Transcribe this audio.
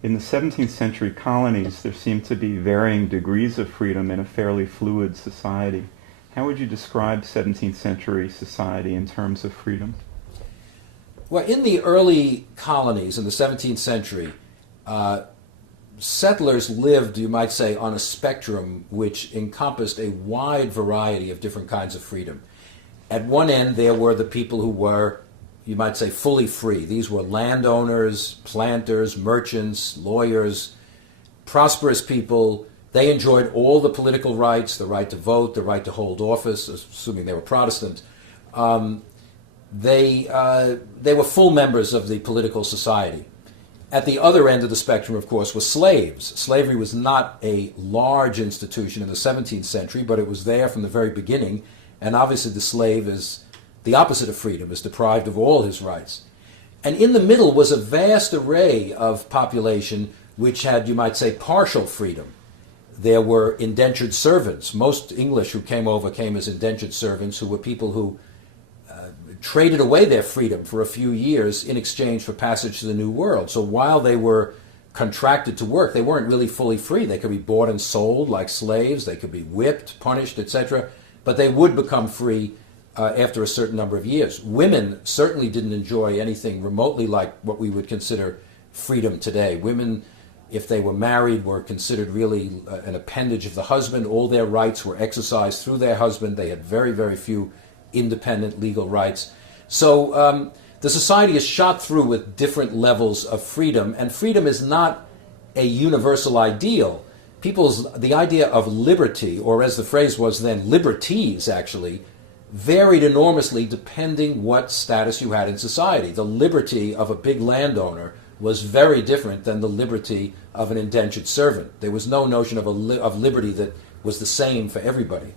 In the 17th century colonies, there seemed to be varying degrees of freedom in a fairly fluid society. How would you describe 17th century society in terms of freedom? Well, in the early colonies in the 17th century, settlers lived, you might say, on a spectrum which encompassed a wide variety of different kinds of freedom. At one end, there were the people who were, you might say, fully free. These were landowners, planters, merchants, lawyers, prosperous people. They enjoyed all the political rights, the right to vote, the right to hold office, assuming they were Protestant. They were full members of the political society. At the other end of the spectrum, of course, were slaves. Slavery was not a large institution in the 17th century, but it was there from the very beginning. And obviously the slave is the opposite of freedom, is deprived of all his rights. And in the middle was a vast array of population which had, you might say, partial freedom. There were indentured servants. Most English who came over came as indentured servants, who were people who traded away their freedom for a few years in exchange for passage to the New World. So while they were contracted to work, they weren't really fully free. They could be bought and sold like slaves. They could be whipped, punished, etc. But they would become free after a certain number of years. Women certainly didn't enjoy anything remotely like what we would consider freedom today. Women, if they were married, were considered really an appendage of the husband. All their rights were exercised through their husband. They had very, very few independent legal rights. So the society is shot through with different levels of freedom, and freedom is not a universal ideal. The idea of liberty, or as the phrase was then, liberties actually, varied enormously depending what status you had in society. The liberty of a big landowner was very different than the liberty of an indentured servant. There was no notion of liberty that was the same for everybody.